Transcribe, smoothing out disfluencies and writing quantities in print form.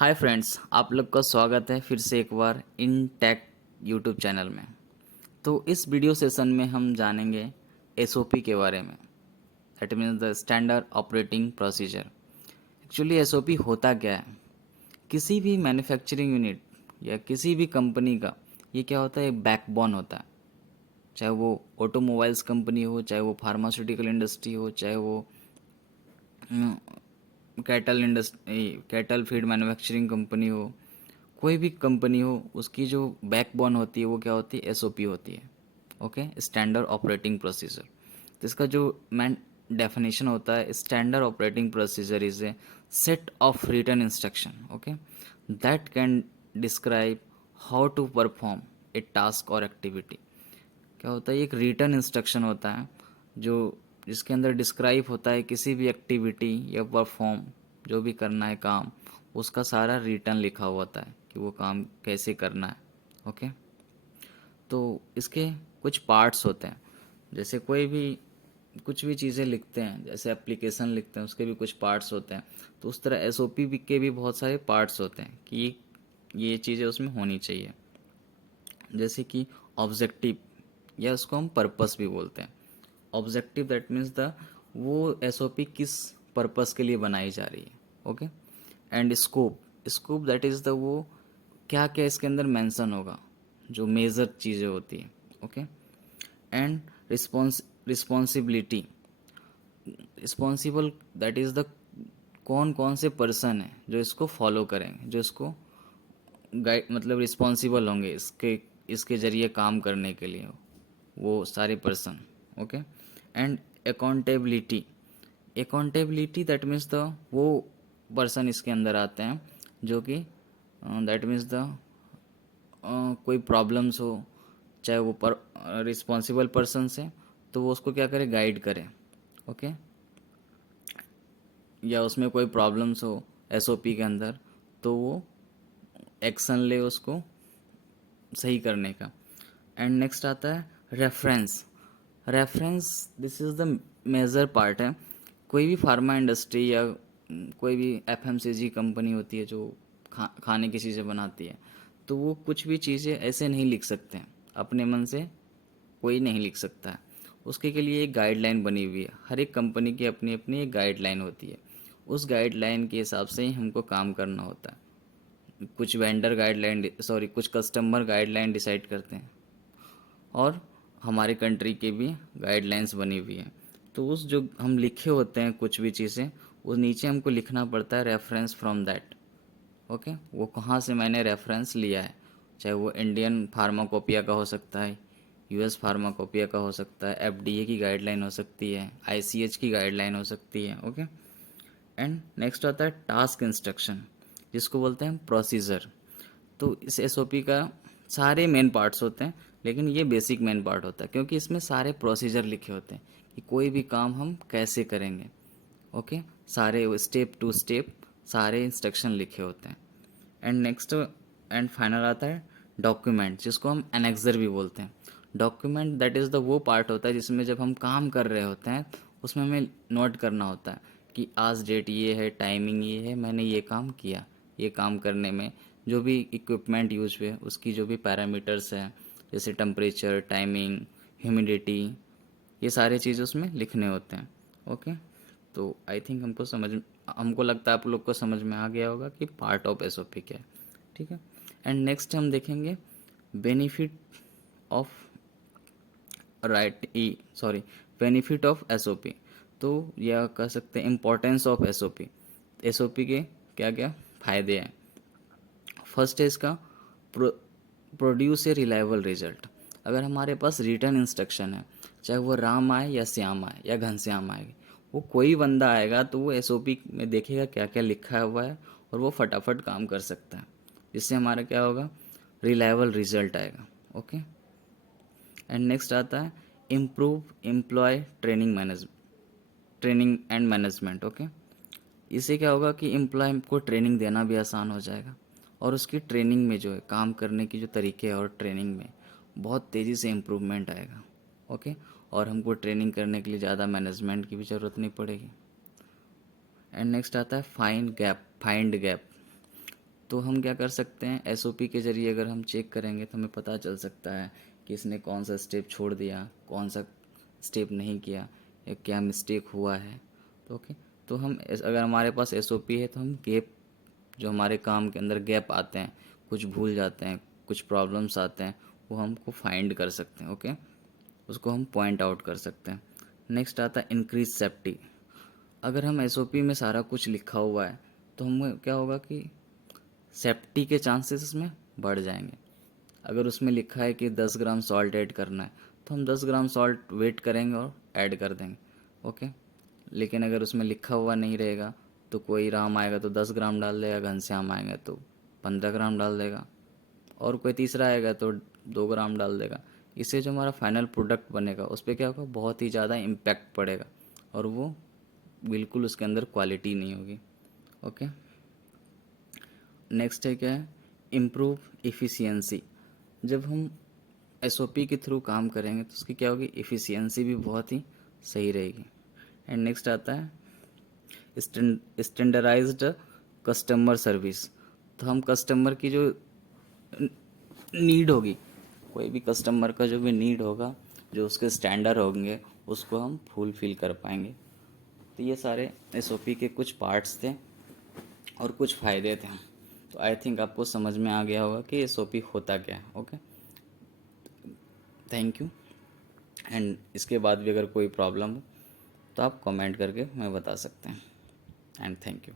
Hi friends, आप लोग का स्वागत है फिर से एक बार इन टेक यूट्यूब चैनल में। तो इस वीडियो सेशन में हम जानेंगे एसओपी के बारे में। That means the standard operating procedure. Actually SOP होता क्या है? किसी भी मैन्युफैक्चरिंग यूनिट या किसी भी कंपनी का ये क्या होता है, एक बैकबोन होता है। चाहे वो ऑटोमोबाइल्स कंपनी हो, चाहे वो फार्मास्यूटिकल इंडस्ट्री हो, चाहे वो कैटल फीड मैन्युफैक्चरिंग कंपनी हो, कोई भी कंपनी हो, उसकी जो बैकबोन होती है वो क्या होती है? एसओपी होती है। Okay, standard operating procedure. तो इसका जो मैन डेफिनेशन होता है, standard operating procedure is a set of written instruction, okay, that can describe how to perform a task और एक्टिविटी। क्या होता है? एक रिटन इंस्ट्रक्शन होता है जो जिसके अंदर डिस्क्राइब होता है किसी भी एक्टिविटी या परफॉर्म, जो भी करना है काम, उसका सारा रिटन लिखा हुआ होता है कि वो काम कैसे करना है। ओके, तो इसके कुछ पार्ट्स होते हैं। जैसे कोई भी कुछ भी चीज़ें लिखते हैं, जैसे एप्लीकेशन लिखते हैं, उसके भी कुछ पार्ट्स होते हैं। तो उस तरह एसओपी के भी बहुत सारे पार्ट्स होते हैं कि ये चीज़ें उसमें होनी चाहिए। जैसे कि ऑब्जेक्टिव, या उसको हम पर्पस भी बोलते हैं। ऑब्जेक्टिव दैट मीन्स द वो एसओपी किस पर्पस के लिए बनाई जा रही है। Okay, and scope, scope that is the वो क्या क्या इसके अंदर मेंशन होगा, जो मेजर चीज़ें होती हैं। Okay, and responsibility, responsible that is the कौन कौन से पर्सन है जो इसको फॉलो करेंगे, जो इसको गाइड मतलब रिस्पॉन्सिबल होंगे इसके इसके जरिए काम करने के लिए, वो सारे person. Okay, and accountability, accountability that means the वो पर्सन इसके अंदर आते हैं जो कि दैट मीन्स द कोई प्रॉब्लम्स हो, चाहे वो रिस्पॉन्सिबल पर्सन से, तो वो उसको क्या करे, गाइड करे। ओके, या उसमें कोई प्रॉब्लम्स हो एसओपी के अंदर, तो वो एक्शन ले उसको सही करने का। एंड नेक्स्ट आता है reference. Reference, this is the major part है। कोई भी फार्मा इंडस्ट्री या कोई भी एफएमसीजी कंपनी होती है जो खाने की चीज़ें बनाती है, तो वो कुछ भी चीज़ें ऐसे नहीं लिख सकते हैं अपने मन से, कोई नहीं लिख सकता है। उसके के लिए एक गाइडलाइन बनी हुई है। हर एक कंपनी की अपनी अपनी एक गाइडलाइन होती है। उस गाइडलाइन के हिसाब से ही हमको काम करना होता है। कुछ वेंडर गाइडलाइन, सॉरी, कुछ कस्टमर गाइडलाइन डिसाइड करते हैं, और हमारे कंट्री की भी गाइडलाइंस बनी हुई है। तो उस जो हम लिखे होते हैं कुछ भी चीज़ें, उस नीचे हमको लिखना पड़ता है रेफरेंस फ्रॉम दैट। ओके, वो कहाँ से मैंने रेफरेंस लिया है। चाहे वो इंडियन फार्माकोपिया का हो सकता है, यूएस फार्माकोपिया का हो सकता है, एफडीए की गाइडलाइन हो सकती है, आईसीएच की गाइडलाइन हो सकती है। ओके, एंड नेक्स्ट आता है टास्क इंस्ट्रक्शन, जिसको बोलते हैं प्रोसीजर। तो इस एसओपी का सारे मेन पार्ट्स होते हैं, लेकिन ये बेसिक मेन पार्ट होता है क्योंकि इसमें सारे प्रोसीजर लिखे होते हैं कि कोई भी काम हम कैसे करेंगे। ओके, सारे स्टेप टू स्टेप सारे इंस्ट्रक्शन लिखे होते हैं। एंड नेक्स्ट एंड फाइनल आता है डॉक्यूमेंट, जिसको हम एनेक्सर भी बोलते हैं। डॉक्यूमेंट दैट इज़ द वो पार्ट होता है जिसमें जब हम काम कर रहे होते हैं, उसमें हमें नोट करना होता है कि आज डेट ये है, टाइमिंग ये है, मैंने ये काम किया। ये काम करने में जो भी इक्विपमेंट यूज हुए, उसकी जो भी पैरामीटर्स हैं, जैसे टेम्परेचर, टाइमिंग, ह्यूमिडिटी, ये सारे चीज़ उसमें लिखने होते हैं। ओके, तो आई थिंक हमको लगता है आप लोग को समझ में आ गया होगा कि पार्ट ऑफ एसओपी क्या है। ठीक है, एंड नेक्स्ट हम देखेंगे benefit of right E sorry benefit of SOP. तो यह कह सकते हैं इम्पोर्टेंस ऑफ एसओपी। एसओपी के क्या क्या फ़ायदे हैं। फर्स्ट है इसका प्रोड्यूस ए रिलायबल रिजल्ट। अगर हमारे पास रिटर्न इंस्ट्रक्शन है, चाहे वो राम आए या श्याम आए या घनश्याम आए, वो कोई बंदा आएगा तो वो एसओपी में देखेगा क्या क्या लिखा हुआ है, और वो फटाफट काम कर सकता है, जिससे हमारा क्या होगा, रिलायबल रिजल्ट आएगा। ओके, एंड नेक्स्ट आता है improve employ training and management. Okay, इससे क्या होगा कि एम्प्लॉय को ट्रेनिंग देना भी आसान हो जाएगा, और उसकी ट्रेनिंग में जो है काम करने की जो तरीके हैं, और ट्रेनिंग में बहुत तेज़ी से इम्प्रूवमेंट आएगा। ओके, और हमको ट्रेनिंग करने के लिए ज़्यादा मैनेजमेंट की भी ज़रूरत नहीं पड़ेगी। एंड नेक्स्ट आता है फाइंड गैप। तो हम क्या कर सकते हैं, एसओपी के ज़रिए अगर हम चेक करेंगे तो हमें पता चल सकता है कि इसने कौन सा स्टेप छोड़ दिया, कौन सा स्टेप नहीं किया, या क्या मिस्टेक हुआ है। तो ओके, तो हम अगर हमारे पास एसओपी है तो हम गैप, जो हमारे काम के अंदर गैप आते हैं, कुछ भूल जाते हैं, कुछ प्रॉब्लम्स आते हैं, वो हमको फाइंड कर सकते हैं। ओके, उसको हम पॉइंट आउट कर सकते हैं। नेक्स्ट आता है इंक्रीज सेफ्टी। अगर हम एसओपी में सारा कुछ लिखा हुआ है तो हम क्या होगा कि सेफ्टी के चांसेस उसमें बढ़ जाएंगे। अगर उसमें लिखा है कि 10 ग्राम सॉल्ट ऐड करना है तो हम 10 ग्राम सॉल्ट वेट करेंगे और ऐड कर देंगे। ओके, लेकिन अगर उसमें लिखा हुआ नहीं रहेगा तो कोई राम आएगा तो 10 ग्राम डाल देगा, घनश्याम आएगा तो 15 ग्राम डाल देगा, और कोई तीसरा आएगा तो 2 ग्राम डाल देगा। इससे जो हमारा फाइनल प्रोडक्ट बनेगा उस पर क्या होगा, बहुत ही ज़्यादा इम्पैक्ट पड़ेगा, और वो बिल्कुल उसके अंदर क्वालिटी नहीं होगी। ओके, नेक्स्ट है क्या है, इम्प्रूव इफ़िशियंसी। जब हम एसओपी के थ्रू काम करेंगे तो उसकी क्या होगी, इफ़िशियंसी भी बहुत ही सही रहेगी। एंड नेक्स्ट आता है स्टैंडर्डाइज्ड कस्टमर सर्विस। तो हम कस्टमर की जो नीड होगी, कोई भी कस्टमर का जो भी नीड होगा, जो उसके स्टैंडर्ड होंगे, उसको हम फुलफिल कर पाएंगे। तो ये सारे एसओपी के कुछ पार्ट्स थे और कुछ फ़ायदे थे। तो आई थिंक आपको समझ में आ गया होगा कि एसओपी होता क्या है। Okay, thank you. एंड इसके बाद भी अगर कोई प्रॉब्लम हो तो आप कमेंट करके हमें बता सकते हैं। And thank you.